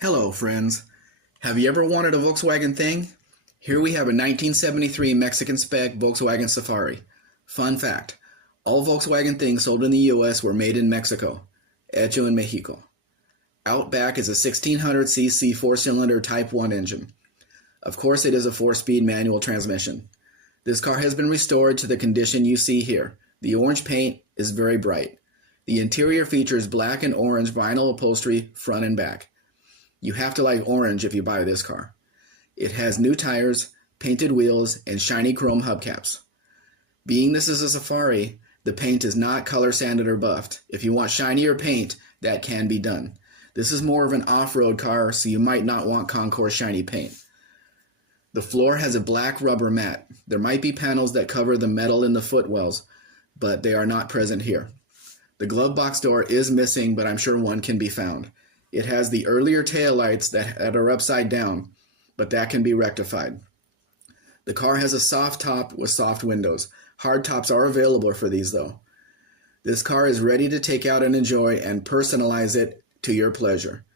Hello, friends. Have you ever wanted a Volkswagen Thing? Here we have a 1973 Mexican spec Volkswagen Safari. Fun fact, all Volkswagen Things sold in the U.S. were made in Mexico. Hecho En Mexico. Out back is a 1600cc four-cylinder Type 1 engine. Of course, it is a 4-speed manual transmission. This car has been restored to the condition you see here. The orange paint is very bright. The interior features black and orange vinyl upholstery front and back. You have to like orange if you buy this car. It has new tires, painted wheels, and shiny chrome hubcaps. Being this is a Safari, the paint is not color sanded or buffed. If you want shinier paint, that can be done. This is more of an off-road car, so you might not want concours shiny paint. The floor has a black rubber mat. There might be panels that cover the metal in the footwells, but they are not present here. The glove box door is missing, but I'm sure one can be found. It has the earlier taillights that are upside down, but that can be rectified. The car has a soft top with soft windows. Hard tops are available for these though. This car is ready to take out and enjoy and personalize it to your pleasure.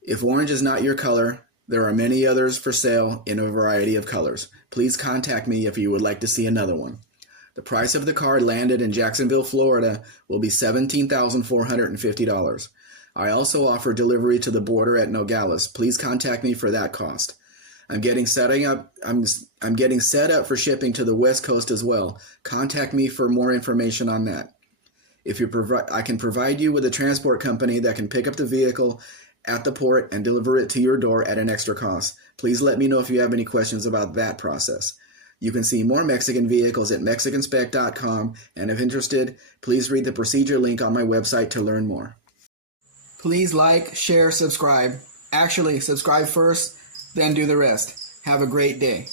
If orange is not your color, there are many others for sale in a variety of colors. Please contact me if you would like to see another one. The price of the car landed in Jacksonville, Florida will be $17,450. I also offer delivery to the border at Nogales. Please contact me for that cost. I'm getting set up for shipping to the West Coast as well. Contact me for more information on that. I can provide you with a transport company that can pick up the vehicle at the port and deliver it to your door at an extra cost. Please let me know if you have any questions about that process. You can see more Mexican vehicles at mexicanspec.com, and if interested, please read the procedure link on my website to learn more. Please like, share, subscribe. Actually, subscribe first, then do the rest. Have a great day.